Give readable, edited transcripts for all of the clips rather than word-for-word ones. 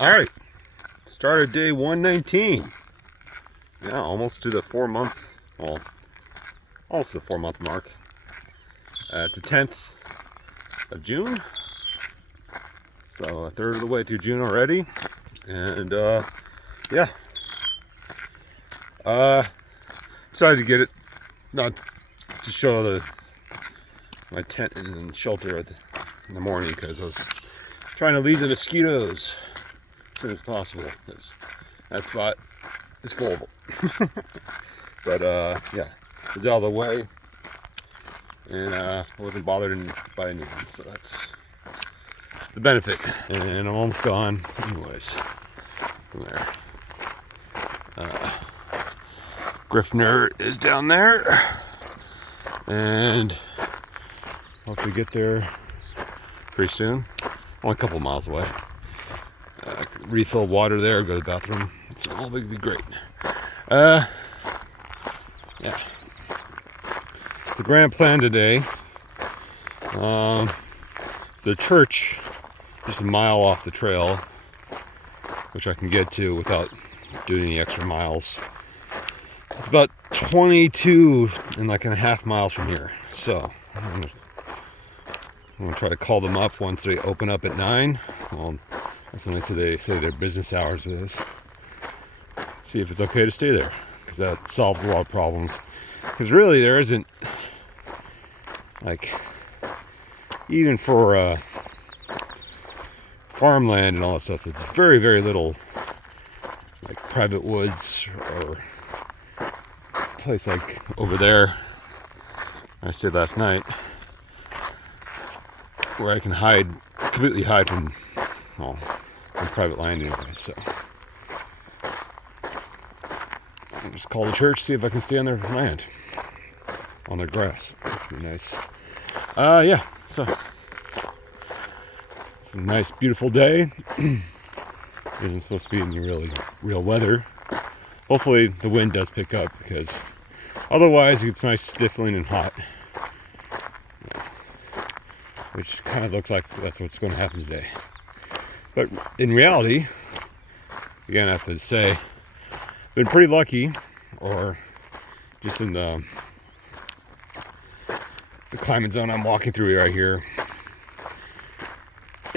All right, started day 119. Yeah, almost to the 4-month, well, almost to the 4-month mark. It's the 10th of June, so a third of the way through June already. And yeah, decided to get it, not to show my tent and shelter in the morning, because I was trying to leave the mosquitoes as soon as possible. That spot is full of them. But yeah, it's out of the way, and I wasn't bothered by anyone, so that's the benefit. And I'm almost gone anyways from there. Griffner is down there, and hopefully get there pretty soon. Only a couple miles away. Refill water there, go to the bathroom. It's all going to be great. Yeah. The grand plan today. So the church, just a mile off the trail, which I can get to without doing any extra miles. It's about 22 and like a half miles from here. So I'm gonna try to call them up once they open up at 9. Well, that's when they say their business hours is. See if it's okay to stay there, because that solves a lot of problems. Because really there isn't, like, even for farmland and all that stuff, it's very, very little, like private woods or place like over there I stayed last night, where I can completely hide from private land anyway. So I'll just call the church, see if I can stay on their land, on their grass, which would be nice. Yeah, so it's a nice, beautiful day. It isn't supposed to be any real weather. Hopefully the wind does pick up, because otherwise it gets nice, stifling, and hot. Which kind of looks like that's what's going to happen today. But in reality, again, I have to say, I've been pretty lucky, or just in the climate zone I'm walking through right here,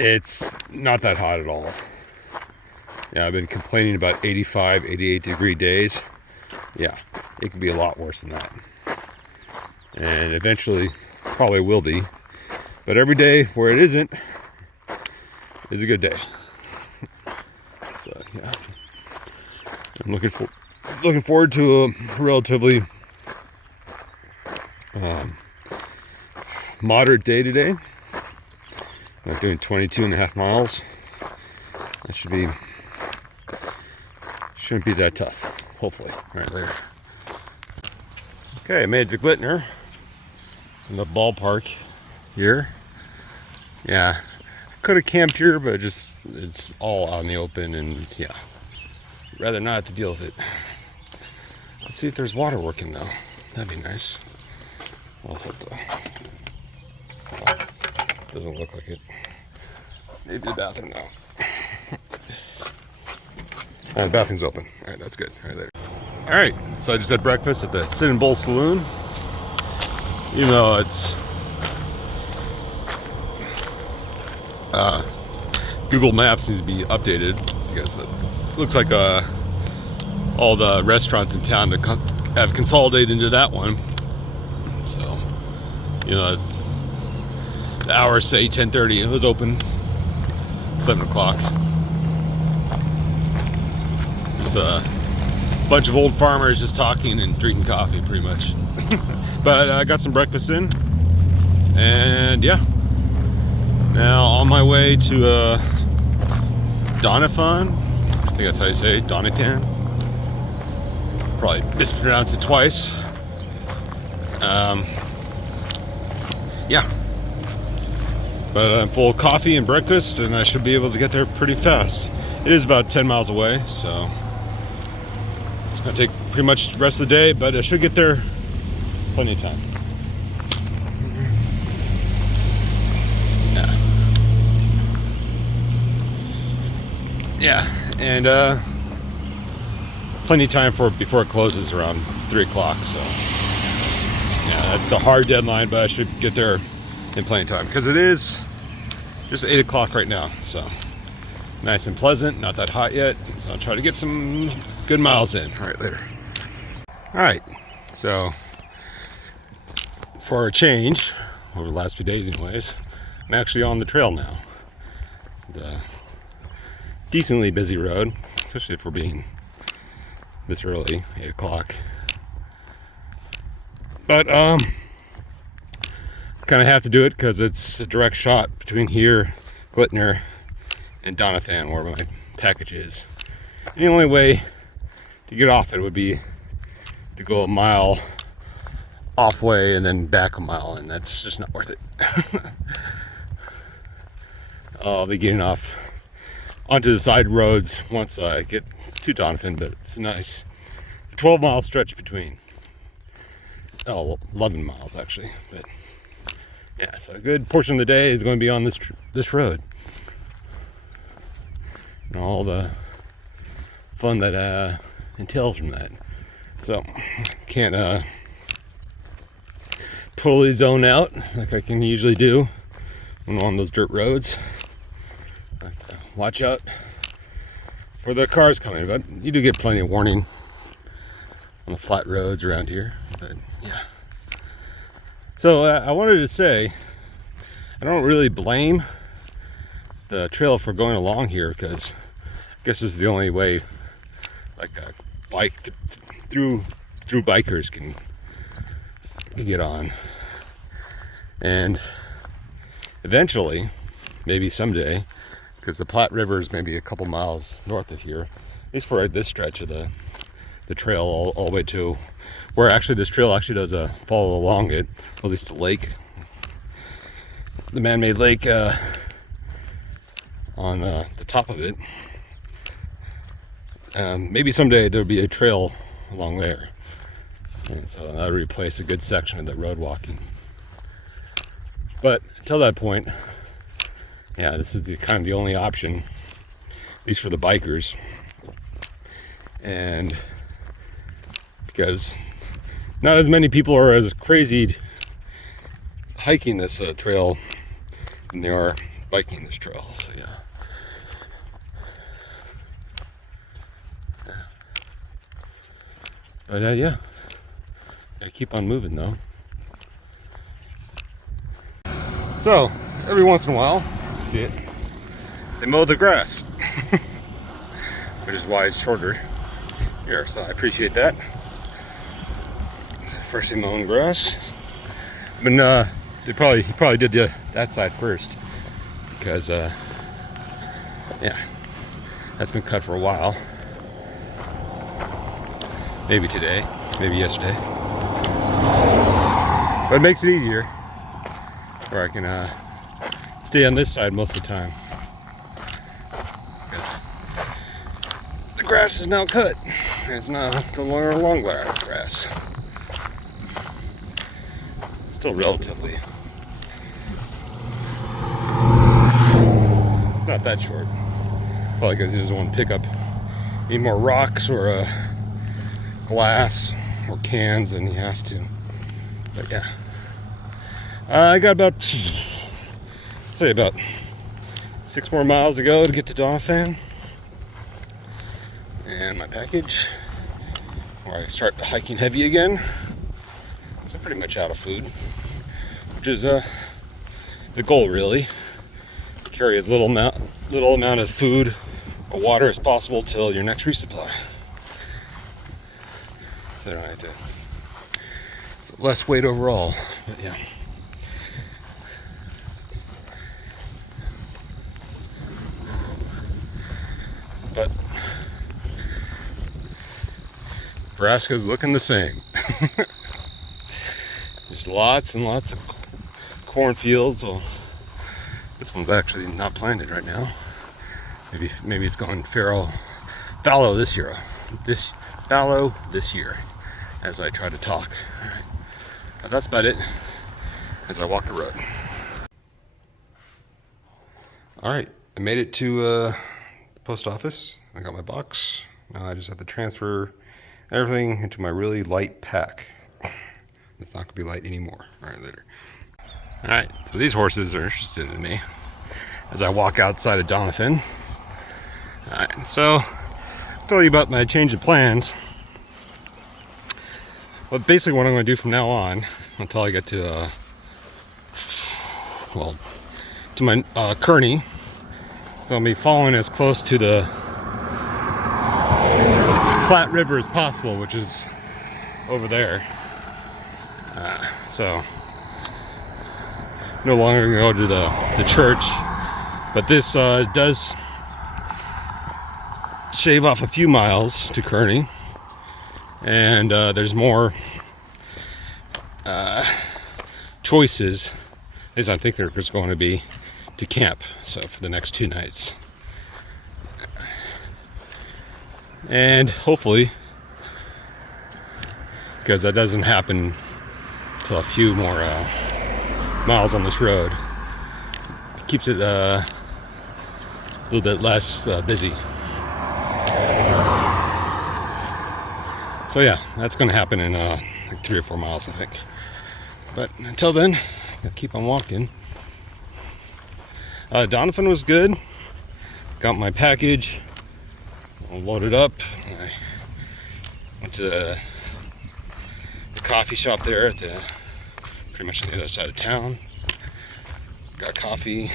it's not that hot at all. Yeah, I've been complaining about 85, 88 degree days. Yeah, it can be a lot worse than that. And eventually probably will be. But every day where it isn't is a good day. So yeah, I'm looking forward to a relatively moderate day today. I'm doing 22 and a half miles. That shouldn't be that tough, hopefully. Right there. Okay, I made it to Glittner in the ballpark here. Yeah, could have camped here, but it's all out in the open, and yeah, rather not have to deal with it. Let's see if there's water working though. That'd be nice. Also, doesn't look like it. Maybe the bathroom now. The bathroom's open. All right, that's good. All right, later. All right, so I just had breakfast at the Sit and Bowl Saloon. You know, it's Google Maps needs to be updated, because it looks like all the restaurants in town have consolidated into that one. So, you know, the hours say 10:30. It was open 7 o'clock. Just a bunch of old farmers just talking and drinking coffee, pretty much. But I got some breakfast in, and yeah, now on my way to Doniphan. I think that's how you say it, Doniphan. Probably mispronounced it twice. Yeah, but I'm full of coffee and breakfast, and I should be able to get there pretty fast. It is about 10 miles away, so it's gonna take pretty much the rest of the day, but I should get there plenty of time. Yeah. yeah, and plenty of time before it closes around 3 o'clock. So yeah, that's the hard deadline, but I should get there in plenty of time because it is just 8 o'clock right now. So nice and pleasant, not that hot yet. So I'll try to get some good miles in right later. All right, so for a change, over the last few days anyways, I'm actually on the trail now. The decently busy road, especially if we're being this early, 8 o'clock. But kind of have to do it because it's a direct shot between here, Glittner, and Doniphan, where my package is. And the only way to get off it would be to go a mile off way and then back a mile, and that's just not worth it. I'll be getting off onto the side roads once I get to Doniphan, but it's a nice 12-mile stretch between. Oh, 11 miles actually, but yeah, so a good portion of the day is going to be on this road. And all the fun that entails from that. So can't totally zone out like I can usually do when I'm on those dirt roads. But, watch out for the cars coming, but you do get plenty of warning on the flat roads around here. But yeah. So I wanted to say, I don't really blame the trail for going along here because I guess this is the only way like a bike through bikers can get on. And eventually, maybe someday, because the Platte River is maybe a couple miles north of here, at least for this stretch of the trail all the way to where actually this trail actually does follow along it, or at least the lake, the man-made lake on the top of it. Maybe someday there'll be a trail along there, and so that would replace a good section of the road walking. But until that point, yeah, this is kind of the only option, at least for the bikers. And because not as many people are as crazy hiking this trail than they are biking this trail. So yeah. But yeah, gotta keep on moving though. So every once in a while, see it, they mow the grass, which is why it's shorter here. So I appreciate that. Freshly mown grass. But he probably did that side first because yeah, that's been cut for a while. Maybe today, maybe yesterday. But it makes it easier where I can stay on this side most of the time because the grass is now cut. It's not no longer long grass. Still relatively. It's not that short. Probably because he doesn't want to pick up any more rocks or glass or cans than he has to. But yeah, I got about 6 more miles to go to get to Doniphan and my package, where I start hiking heavy again. So I'm pretty much out of food, which is the goal really. Carry as little amount of food or water as possible till your next resupply. So I don't have to. It's less weight overall, but yeah. But Nebraska's looking the same. There's lots and lots of cornfields. Well, this one's actually not planted right now. Maybe it's gone fallow this year. Fallow this year, as I try to talk. All right. But that's about it as I walk the road. All right, I made it to post office. I got my box. Now I just have to transfer everything into my really light pack. It's not gonna be light anymore. All right, later. All right, so these horses are interested in me as I walk outside of Doniphan. All right, so I'll tell you about my change of plans. Well, basically what I'm gonna do from now on until I get to, to my Kearney. So I'll be following as close to the Platte River as possible, which is over there. So no longer gonna go to the church, but this does shave off a few miles to Kearney, and there's more choices, as I think there's going to be, to camp. So for the next 2 nights, and hopefully, because that doesn't happen till a few more miles on this road, it keeps it a little bit less busy. So yeah, that's going to happen in like 3 or 4 miles, I think. But until then, I'll keep on walking. Doniphan was good. Got my package loaded up. I went to the coffee shop there at pretty much on the other side of town. Got coffee,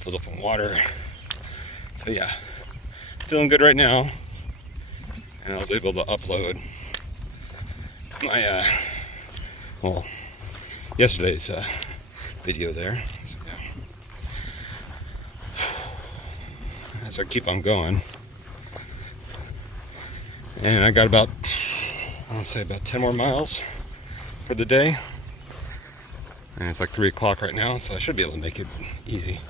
filled up on water. So yeah, feeling good right now. And I was able to upload my yesterday's video there. So, yeah. As I keep on going, and I got about, I want to say about 10 more miles for the day, and it's like 3 o'clock right now, so I should be able to make it easy.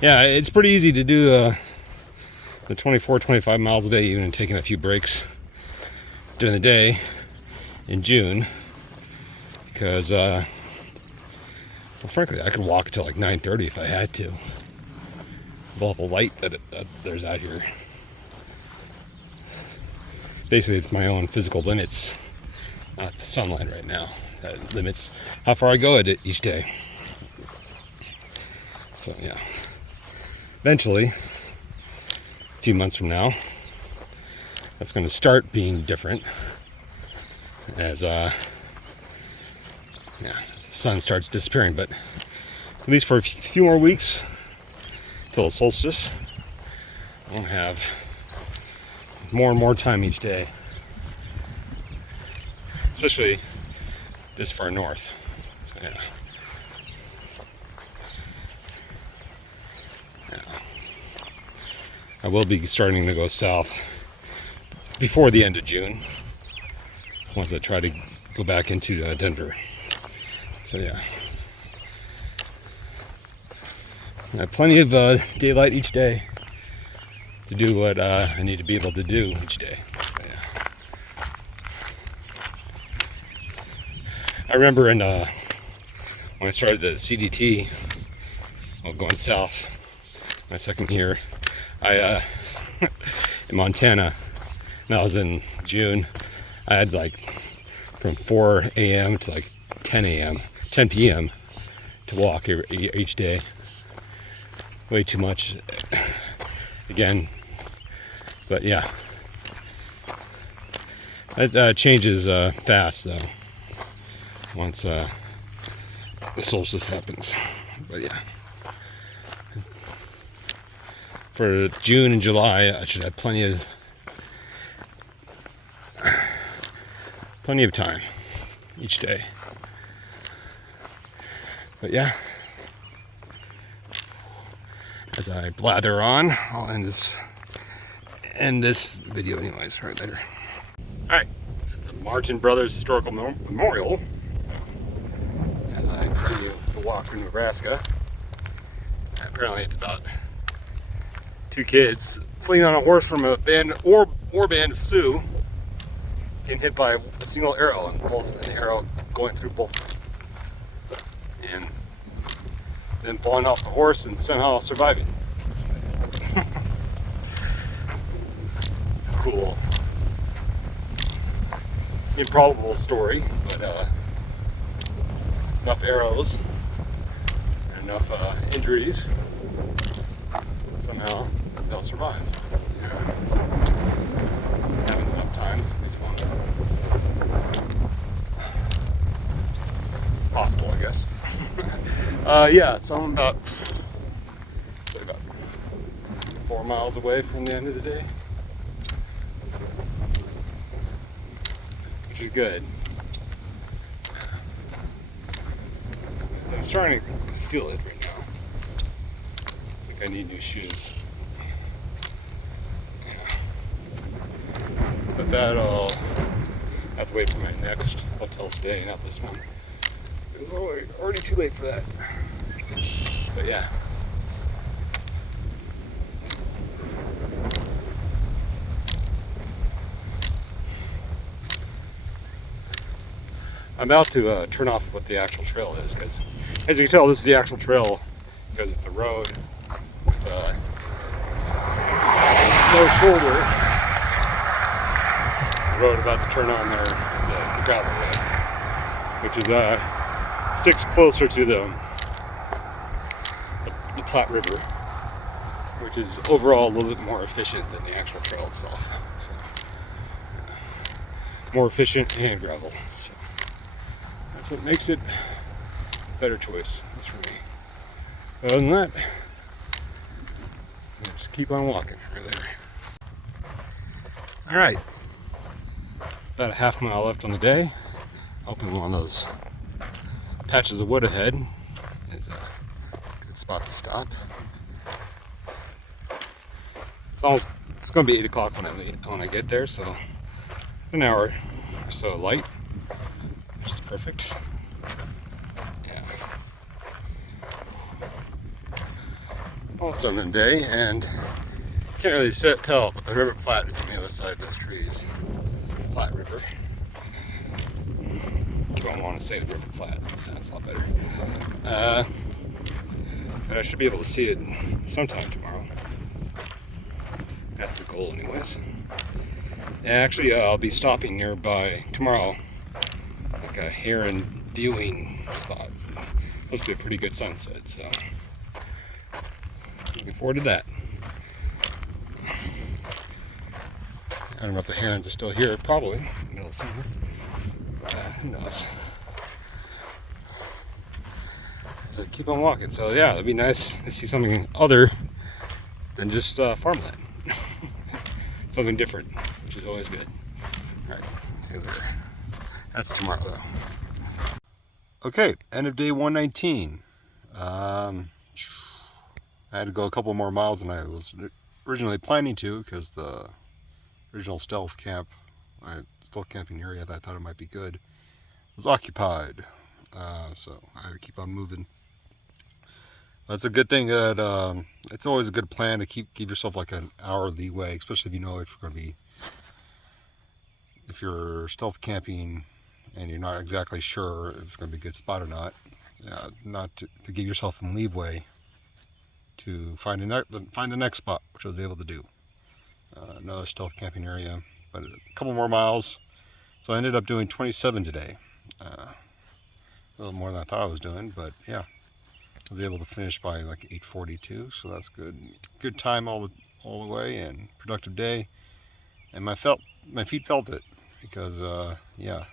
Yeah, it's pretty easy to do the 24-25 miles a day, even taking a few breaks during the day in June, because well, frankly, I could walk till like 9:30 if I had to, with all the light that there's out here. Basically, it's my own physical limits, not the sunlight right now, that limits how far I go at it each day. So yeah, eventually, a few months from now, that's going to start being different as the sun starts disappearing. But at least for a few more weeks till the solstice, I won't have more and more time each day, especially this far north. So yeah. I will be starting to go south before the end of June, once I try to go back into Denver. So yeah, I have plenty of daylight each day to do what I need to be able to do each day. So yeah, I remember when I started the CDT, going south, my second year, I in Montana. That was in June. I had like from 4 a.m. to like 10 p.m. to walk each day. Way too much again, but yeah, that changes fast though once the solstice happens. But yeah, for June and July, I should have plenty of time each day. But yeah, as I blather on, I'll end this video anyways. Right later. All right, the Martin Brothers Historical Memorial. As I continue to walk through Nebraska, apparently it's about 2 kids fleeing on a horse from a band war band of Sioux, getting hit by a single arrow, and an arrow going through both of them, and then falling off the horse and somehow surviving. So, improbable story, but enough arrows and enough injuries, somehow they'll survive. You know? Happens enough times, it's fun. It's possible, I guess. Yeah, so I'm about 4 miles away from the end of the day, which is good. So I'm starting to feel it right now. I think I need new shoes. But that'll have to wait for my next hotel stay, not this one. It's already too late for that. But yeah. I'm about to turn off what the actual trail is, because as you can tell, this is the actual trail because it's a road with no shoulder. The road about to turn on there is the gravel road, which is sticks closer to the Platte River, which is overall a little bit more efficient than the actual trail itself. So, more efficient and gravel. So that's what makes it a better choice. That's for me. Other than that, just keep on walking right there. All right, about a half mile left on the day. Hoping one of those patches of wood ahead is a good spot to stop. It's going to be 8 o'clock when I get there, so an hour or so light, which is perfect. Yeah. Also on the day, and can't really tell, but the River Platte is on the other side of those trees. Platte River. I don't want to say the River Platte, it sounds a lot better. But I should be able to see it sometime tomorrow. That's the goal anyways. And actually, I'll be stopping nearby tomorrow, like a heron viewing spot. It's supposed to be a pretty good sunset, so looking forward to that. I don't know if the herons are still here, probably, in the middle of summer. Who knows? So keep on walking. So yeah, it'd be nice to see something other than just farmland. Something different, which is always good. All right, see you later. That's tomorrow though. Okay, end of day 119. I had to go a couple more miles than I was originally planning to, because the original stealth camping area that I thought it might be good was occupied. So I had to keep on moving. That's a good thing that it's always a good plan to give yourself like an hour leeway, especially if you know if you're stealth camping and you're not exactly sure if it's going to be a good spot or not. Not to give yourself some leeway to find the next spot, which I was able to do. Another stealth camping area, but a couple more miles. So I ended up doing 27 today. A little more than I thought I was doing, but yeah. I was able to finish by like 8:42, so that's good. Good time all the way, and productive day. And my feet felt it, because yeah,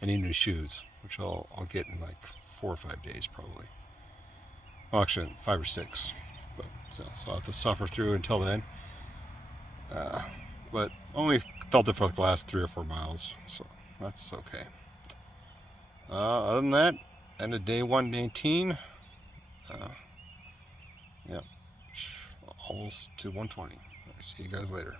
I need new shoes, which I'll get in like 4 or 5 days probably. Well, actually 5 or 6, but so I'll have to suffer through until then. But only felt it for like the last 3 or 4 miles, so that's okay. Other than that, end of day 119. Yeah, almost to 120. See you guys later.